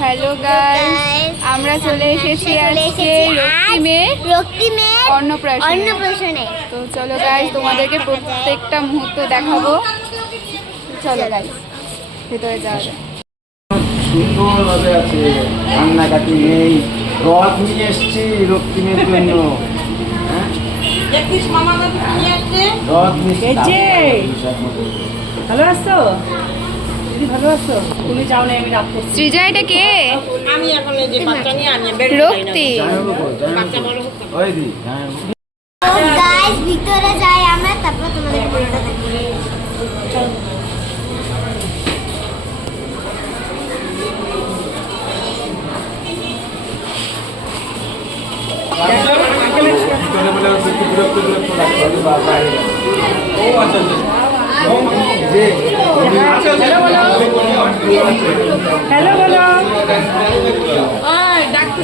Hello guys আমরা চলে এসেছি আজকে রক্তিমে রক্তিমের অন্নপ্রাশনে। অন্নপ্রাশনে। তো চলো গাইস তোমাদেরকে প্রত্যেকটা মুহূর্ত দেখাবো। চলো গাইস ভেতরে যাওয়া যাক। সুন্দরভাবে আছে কান্নাকাটি নেই। রথ নিয়ে এসছি রক্তিমের জন্য। হ্যাঁ? নিয়ে রথ মিষ্টি এই যে। ভালো আছো? সৃজা এটা কে? আমি এখন এই যে বাচ্চা নিয়ে আনি রক্তি। বাচ্চা বড় হোক ওই দি জামাইবাবু। গাইস ভিতরে যাই আমরা তারপর তোমাদের ভিতরে বলে বিরক্ত বিরক্ত লাগছে, বাইরে গেছে। যে, হ্যালো বলো।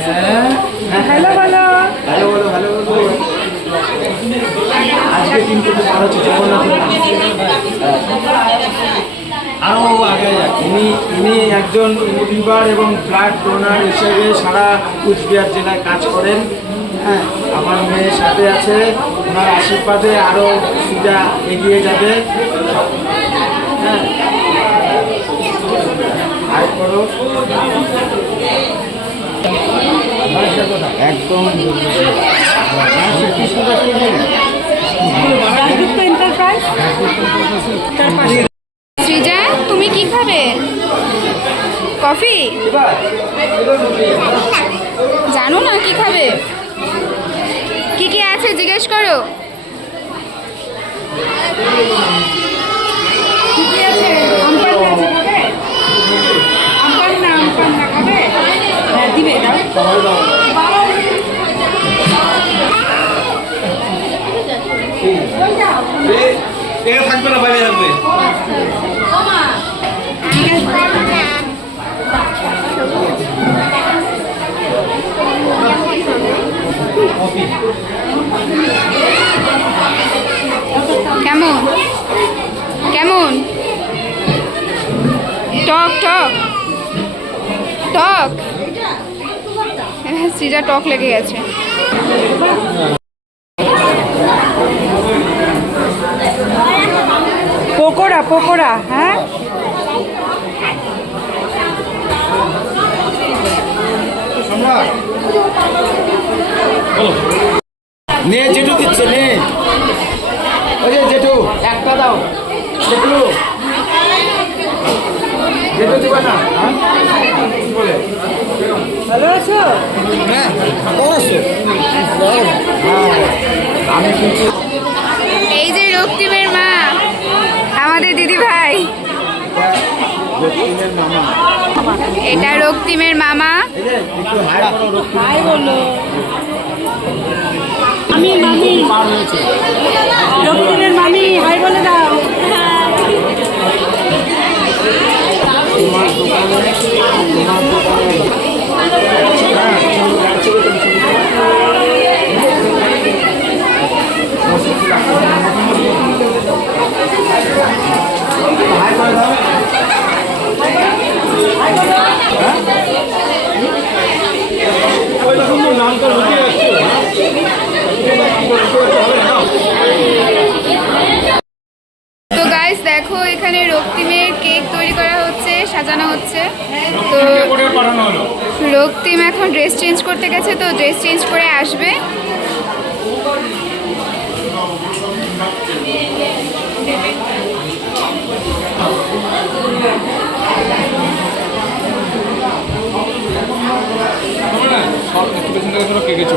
হ্যাঁ? হ্যালো বলো। ভালো বলো ভালো বলো। আজকে কিন্তু হচ্ছে জগন্নাথের হ্যাঁ। আরও আগে ইনি ইনি একজন লিভার এবং ব্লাড ডোনার হিসেবে সারা কুচবিহার জেলায় কাজ করেন। হ্যাঁ আমার মেয়ের সাথে আছে। ওনার আশীর্বাদে আরও সুবিধা এগিয়ে যাবে হ্যাঁ আর সৃজা তুমি কি খাবে? কফি? জানো না কি খাবে? কি কি আছে জিজ্ঞেস করো কি কি আছে আমপান আছে খাবে আমপান না আমপান না খাবে হ্যাঁ দিবে থাকবে না বাইরে থাকবে। কেমন? কেমন? টক টক। টক। হ্যাঁ, সৃজা টক লেগে গেছে। পকোড়া পকোড়া হ্যাঁ? নে জেঠু দিচ্ছে নে। জেঠু একটা দাও। জেঠু। জেঠু দিবা না হ্যাঁ? বলে? ভালো আছো? হ্যাঁ আমি কিন্তু এই যে রক্তিমের মা আমাদের দিদি ভাই। এটা রক্তিমের মামা। আমি মামি। রক্তিমের মামি হাই বলে দাও। তোমার দোকানে তোমার দোকানে তো গাইস দেখো এখানে রক্তিমের কেক তৈরি করা সাজানো হচ্ছে। তো লোক রক্তিম এখন ড্রেস চেঞ্জ করতে গেছে, তো ড্রেস চেঞ্জ করে আসবে। একটু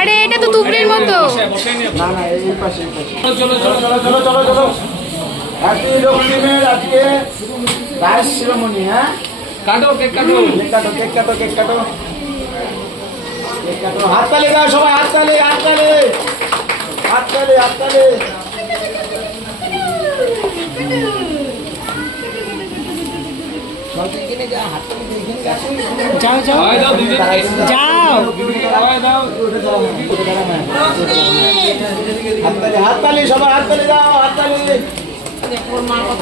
আরে, এটা তো তুবড়ির মতো। চলো চলো চলো শিরোমণি হ্যাঁ কাটো, কেক কাটো। কেক কাটো কেক কাটো কেক কাটো হাততালি দাও সবাই, হাততালি হাততালি। হাততালি হাততালি। যাও যাও হয় দাও যাও হয় দাও হাততালি হাততালি সবাই হাততালি দাও হাততালি।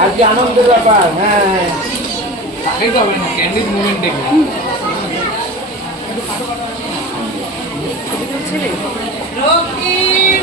আজকে আনন্দের ব্যাপার হ্যাঁ। ক্যান্ডিড মুভমেন্ট দেখবে রক্তিম।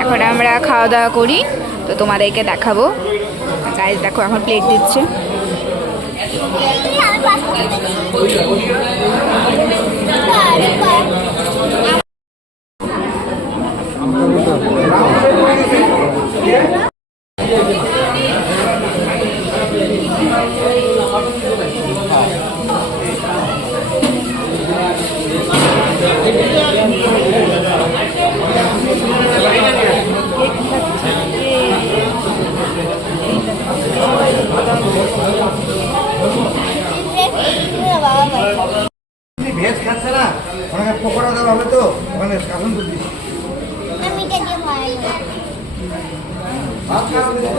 এখানে আমরা খাওয়া দাওয়া করি তো তোমাদেরকে দেখাবো। গাইজ দেখো এখন প্লেট দিচ্ছে। ভেজ খাচ্ছে না? ওখানে পকোড়া দেওয়া হবে তো? ওখানে এখন তো দিস আমি এটা দিয়ে ভরাই এটা ভাত খাওয়া হবে তো?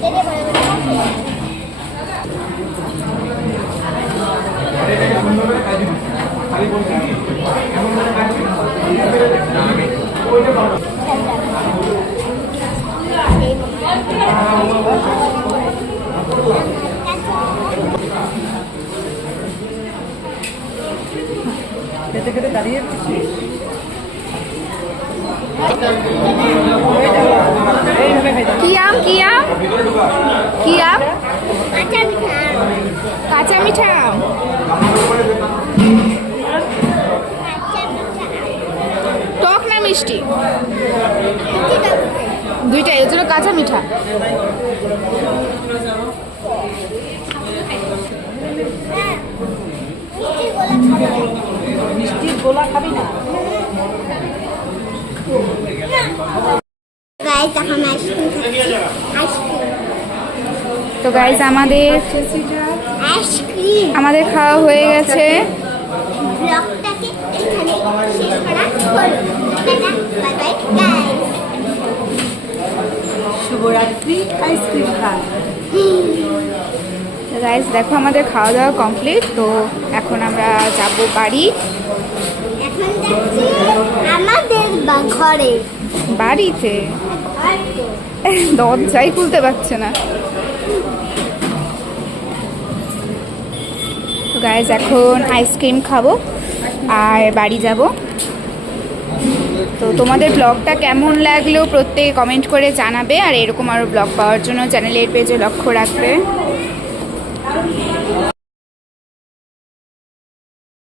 দিয়ে ভরাই খেতে খেতে দাঁড়িয়ে কি কাঁচা মিঠা টক না মিষ্টি? দুইটাই এর জন্য কাঁচা মিঠা। মিষ্টির গোলা খাবি না? তো গাইজ আমাদের আমাদের খাওয়া হয়ে গেছে। শুভরাত্রি আইসক্রিম গাইজ দেখো আমাদের খাওয়া দাওয়া কমপ্লিট তো এখন আমরা যাব বাড়ি। আমাদের ঘরে। বাড়িতে? দরজাই খুলতে পারছে না। গাইজ এখন আইসক্রিম খাব আর বাড়ি যাব। তো তোমাদের ব্লগটা কেমন লাগল প্রত্যেকে কমেন্ট করে জানাবে আর এরকম আরও ব্লগ পাওয়ার জন্য চ্যানেলের পেজে লক্ষ্য রাখবে।